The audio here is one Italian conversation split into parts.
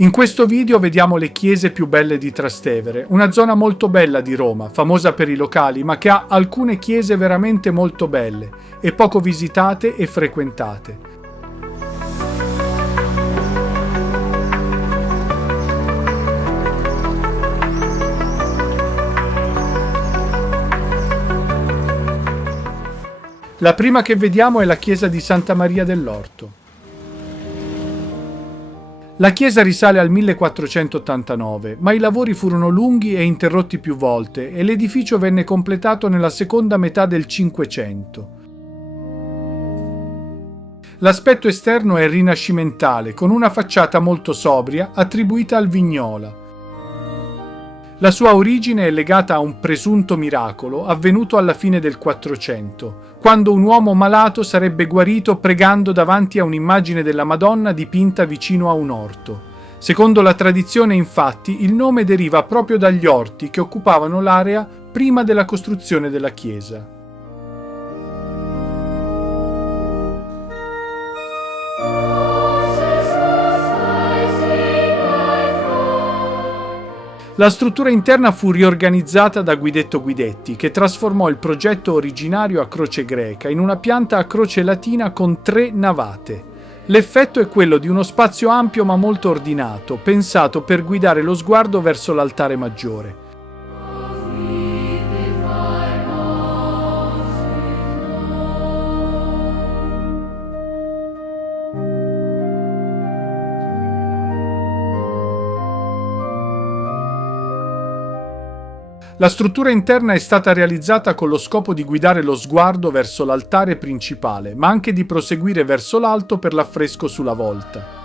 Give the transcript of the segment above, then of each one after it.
In questo video vediamo le chiese più belle di Trastevere, una zona molto bella di Roma, famosa per i locali, ma che ha alcune chiese veramente molto belle e poco visitate e frequentate. La prima che vediamo è la chiesa di Santa Maria dell'Orto. La chiesa risale al 1489, ma i lavori furono lunghi e interrotti più volte e l'edificio venne completato nella seconda metà del Cinquecento. L'aspetto esterno è rinascimentale, con una facciata molto sobria attribuita al Vignola. La sua origine è legata a un presunto miracolo avvenuto alla fine del Quattrocento, quando un uomo malato sarebbe guarito pregando davanti a un'immagine della Madonna dipinta vicino a un orto. Secondo la tradizione, infatti, il nome deriva proprio dagli orti che occupavano l'area prima della costruzione della chiesa. La struttura interna fu riorganizzata da Guidetto Guidetti, che trasformò il progetto originario a croce greca in una pianta a croce latina con 3 navate. L'effetto è quello di uno spazio ampio ma molto ordinato, pensato per guidare lo sguardo verso l'altare maggiore. La struttura interna è stata realizzata con lo scopo di guidare lo sguardo verso l'altare principale, ma anche di proseguire verso l'alto per l'affresco sulla volta.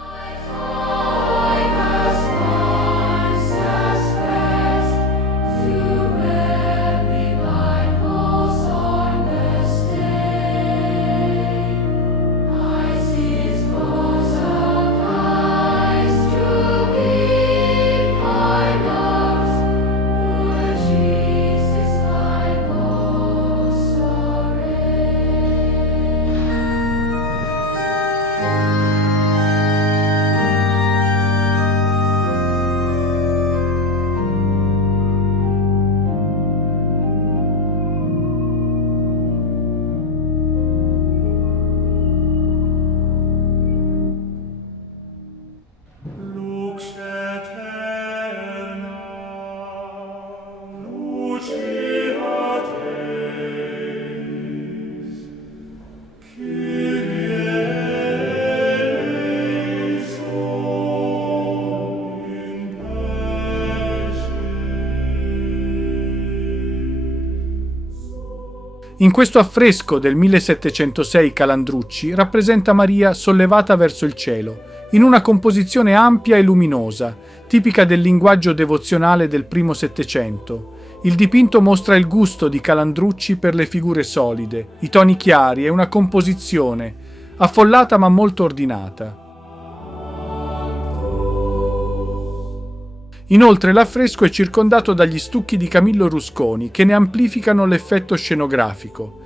In questo affresco del 1706 Calandrucci rappresenta Maria sollevata verso il cielo, in una composizione ampia e luminosa, tipica del linguaggio devozionale del primo Settecento. Il dipinto mostra il gusto di Calandrucci per le figure solide, i toni chiari e una composizione affollata ma molto ordinata. Inoltre l'affresco è circondato dagli stucchi di Camillo Rusconi che ne amplificano l'effetto scenografico.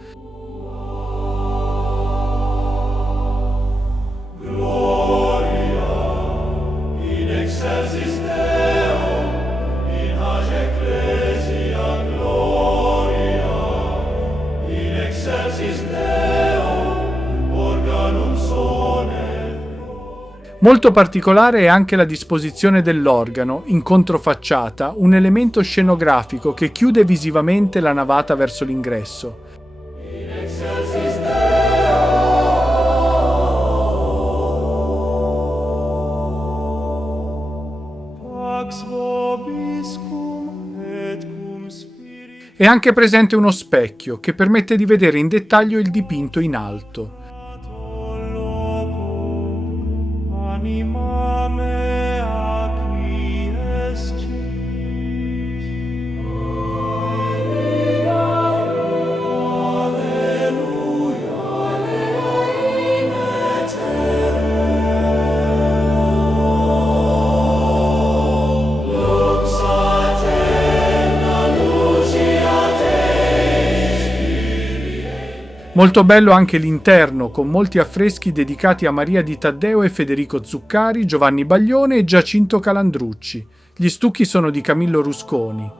Molto particolare è anche la disposizione dell'organo, in controfacciata, un elemento scenografico che chiude visivamente la navata verso l'ingresso. È anche presente uno specchio che permette di vedere in dettaglio il dipinto in alto. Molto bello anche l'interno, con molti affreschi dedicati a Maria di Taddeo e Federico Zuccari, Giovanni Baglione e Giacinto Calandrucci. Gli stucchi sono di Camillo Rusconi.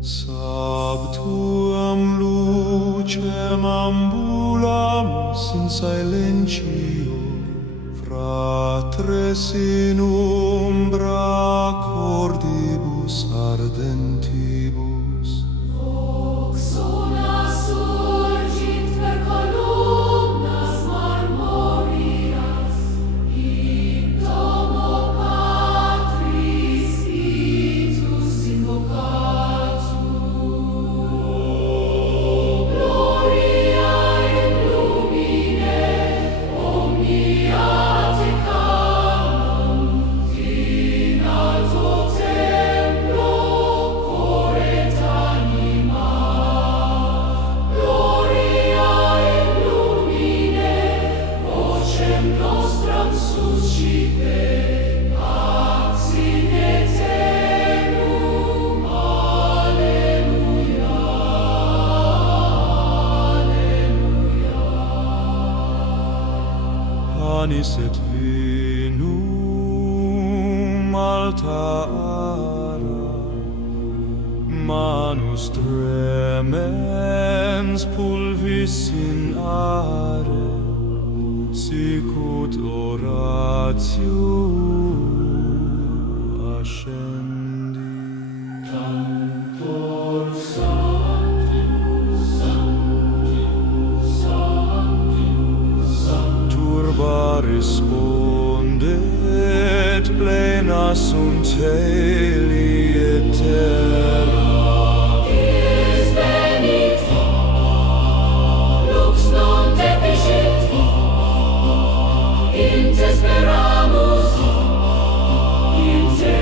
Sabtuam lucem ambulam sin silencio, fratres in umbra cordibus ardentibus. Vox una surgit per columnas marmorias, in domo Patris itus invocatur. Gloria in lumine omnia tecamam, in alto templo coret anima. Gloria in lumine vocem nostram suscipe, pax in aeternum. Alleluia, alleluia. Panis et vinum alta ara, manus tremens pulvis in are, sicut oratio ascendi. Tantor sanctus, sanctus, sanctus, sanctus. Turba respondet plena sunt celi et terra. Dies venit, lux non deficit, in te speramus, in te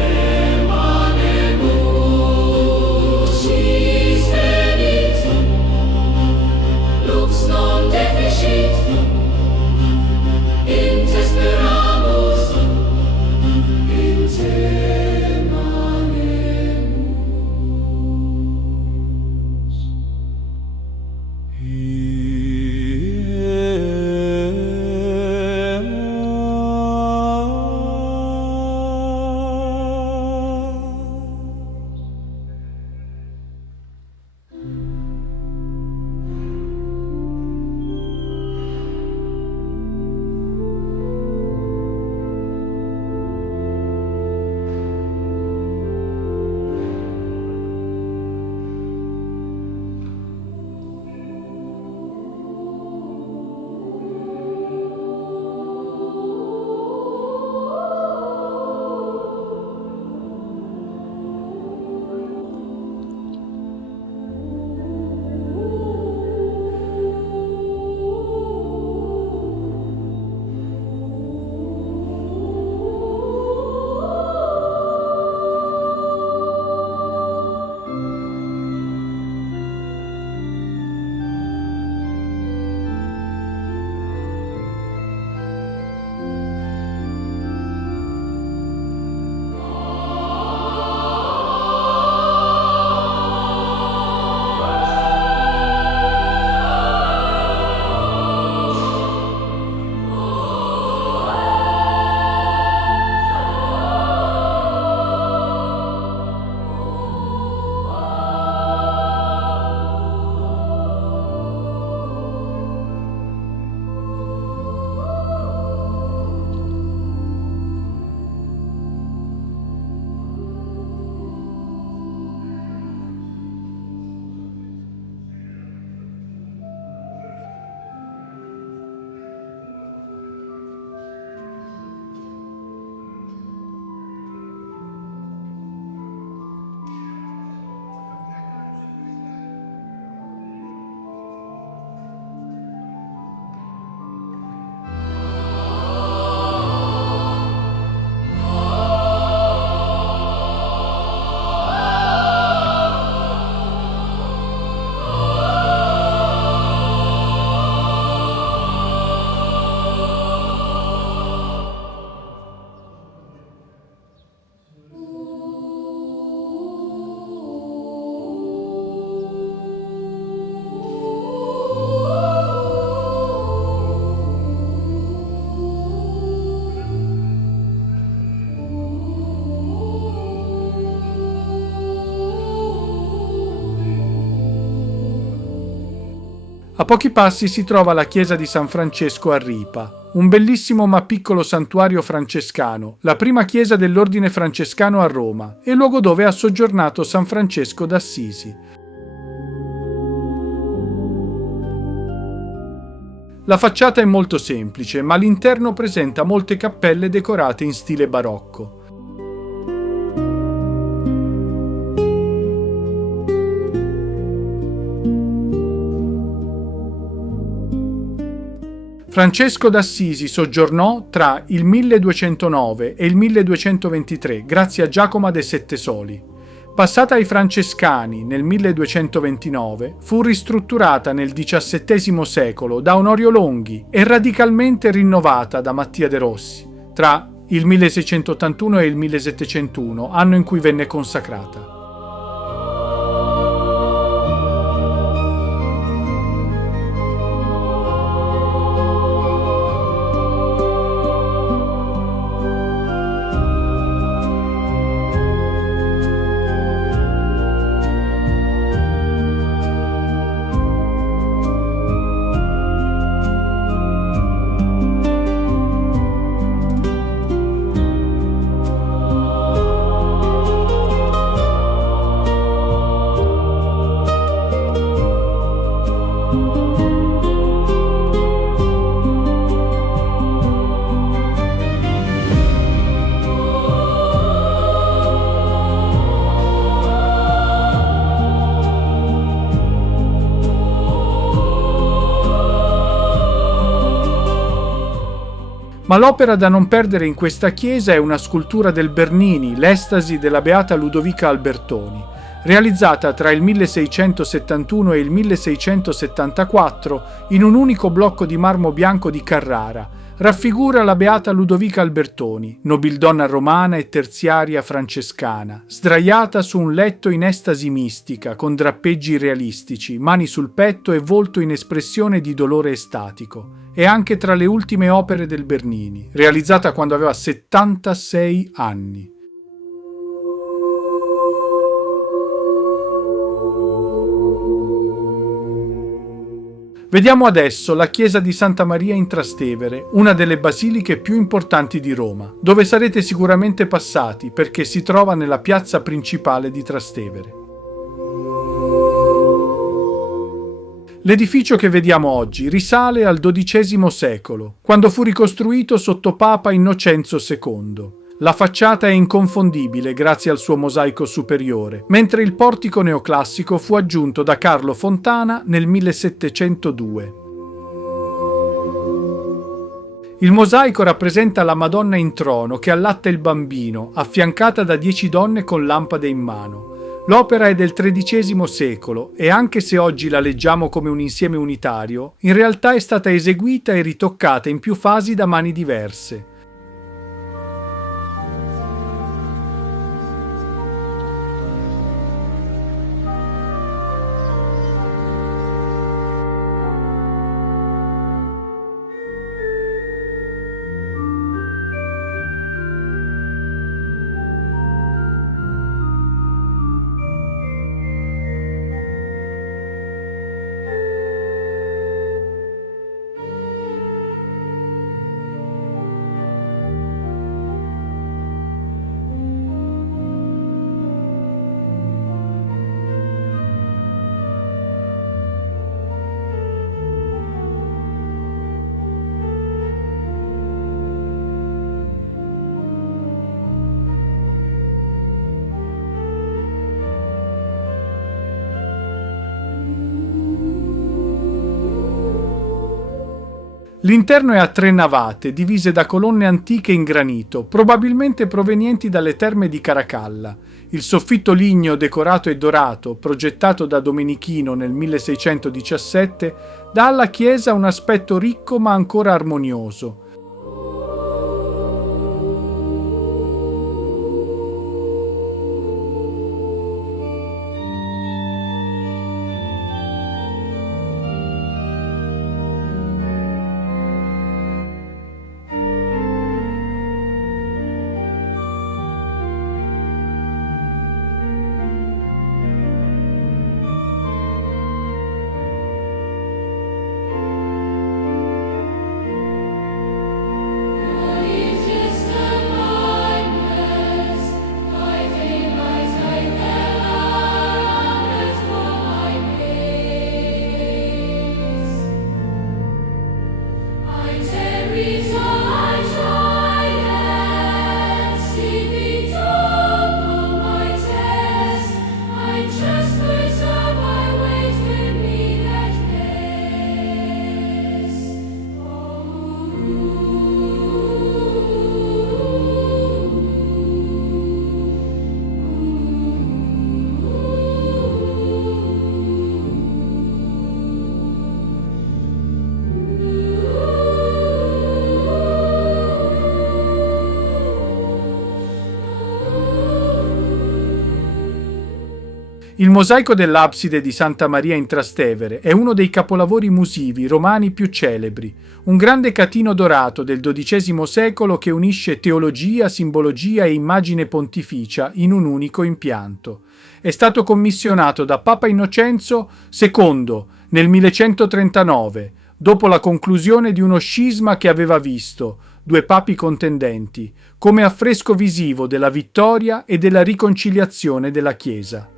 manemus. Dies venit, lux non deficit, in te speramus, in te manemus. A pochi passi si trova la chiesa di San Francesco a Ripa, un bellissimo ma piccolo santuario francescano, la prima chiesa dell'ordine francescano a Roma e luogo dove ha soggiornato San Francesco d'Assisi. La facciata è molto semplice, ma l'interno presenta molte cappelle decorate in stile barocco. Francesco d'Assisi soggiornò tra il 1209 e il 1223 grazie a Giacomo de Sette Soli. Passata ai Francescani nel 1229, fu ristrutturata nel XVII secolo da Onorio Longhi e radicalmente rinnovata da Mattia de Rossi, tra il 1681 e il 1701, anno in cui venne consacrata. Ma l'opera da non perdere in questa chiesa è una scultura del Bernini, l'Estasi della Beata Ludovica Albertoni, realizzata tra il 1671 e il 1674 in un unico blocco di marmo bianco di Carrara. Raffigura la Beata Ludovica Albertoni, nobildonna romana e terziaria francescana, sdraiata su un letto in estasi mistica, con drappeggi realistici, mani sul petto e volto in espressione di dolore estatico. È anche tra le ultime opere del Bernini, realizzata quando aveva 76 anni. Vediamo adesso la chiesa di Santa Maria in Trastevere, una delle basiliche più importanti di Roma, dove sarete sicuramente passati perché si trova nella piazza principale di Trastevere. L'edificio che vediamo oggi risale al XII secolo, quando fu ricostruito sotto Papa Innocenzo II. La facciata è inconfondibile grazie al suo mosaico superiore, mentre il portico neoclassico fu aggiunto da Carlo Fontana nel 1702. Il mosaico rappresenta la Madonna in trono che allatta il bambino, affiancata da 10 donne con lampade in mano. L'opera è del XIII secolo e anche se oggi la leggiamo come un insieme unitario, in realtà è stata eseguita e ritoccata in più fasi da mani diverse. L'interno è a 3 navate, divise da colonne antiche in granito, probabilmente provenienti dalle terme di Caracalla. Il soffitto ligneo decorato e dorato, progettato da Domenichino nel 1617, dà alla chiesa un aspetto ricco ma ancora armonioso. Il mosaico dell'abside di Santa Maria in Trastevere è uno dei capolavori musivi romani più celebri, un grande catino dorato del XII secolo che unisce teologia, simbologia e immagine pontificia in un unico impianto. È stato commissionato da Papa Innocenzo II nel 1139, dopo la conclusione di uno scisma che aveva visto due papi contendenti, come affresco visivo della vittoria e della riconciliazione della Chiesa.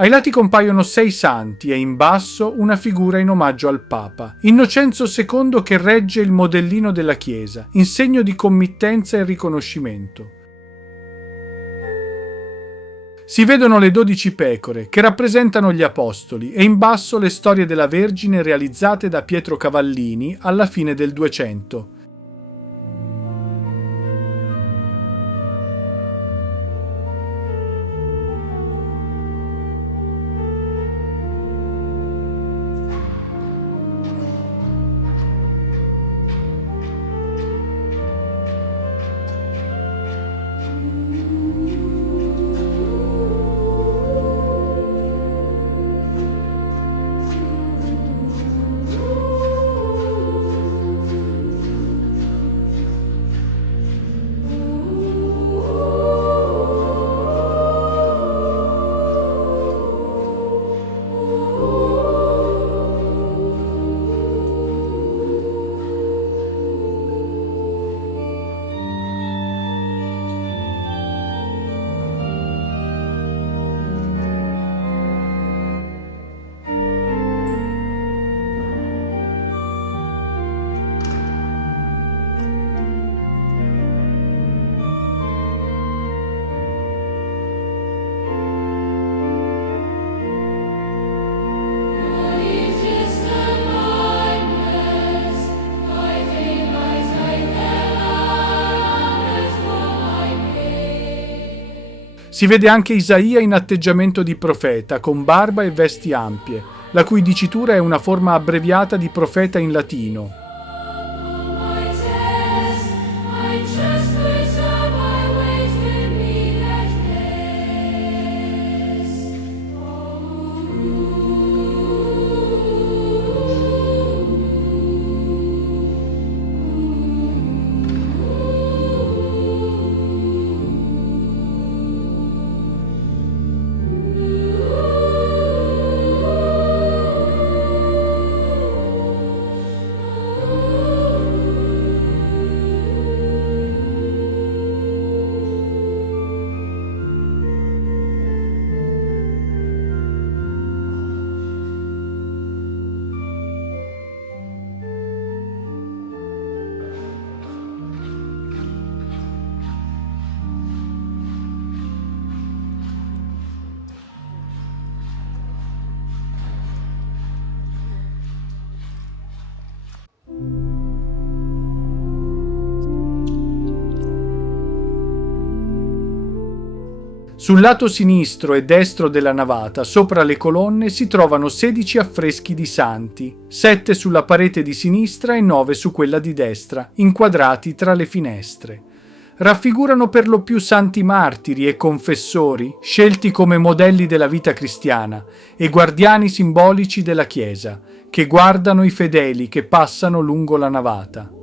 Ai lati compaiono 6 santi e in basso una figura in omaggio al Papa, Innocenzo II che regge il modellino della Chiesa, in segno di committenza e riconoscimento. Si vedono le 12 pecore, che rappresentano gli Apostoli, e in basso le storie della Vergine realizzate da Pietro Cavallini alla fine del 200. Si vede anche Isaia in atteggiamento di profeta, con barba e vesti ampie, la cui dicitura è una forma abbreviata di profeta in latino. Sul lato sinistro e destro della navata, sopra le colonne, si trovano 16 affreschi di santi, 7 sulla parete di sinistra e 9 su quella di destra, inquadrati tra le finestre. Raffigurano per lo più santi martiri e confessori, scelti come modelli della vita cristiana e guardiani simbolici della Chiesa, che guardano i fedeli che passano lungo la navata.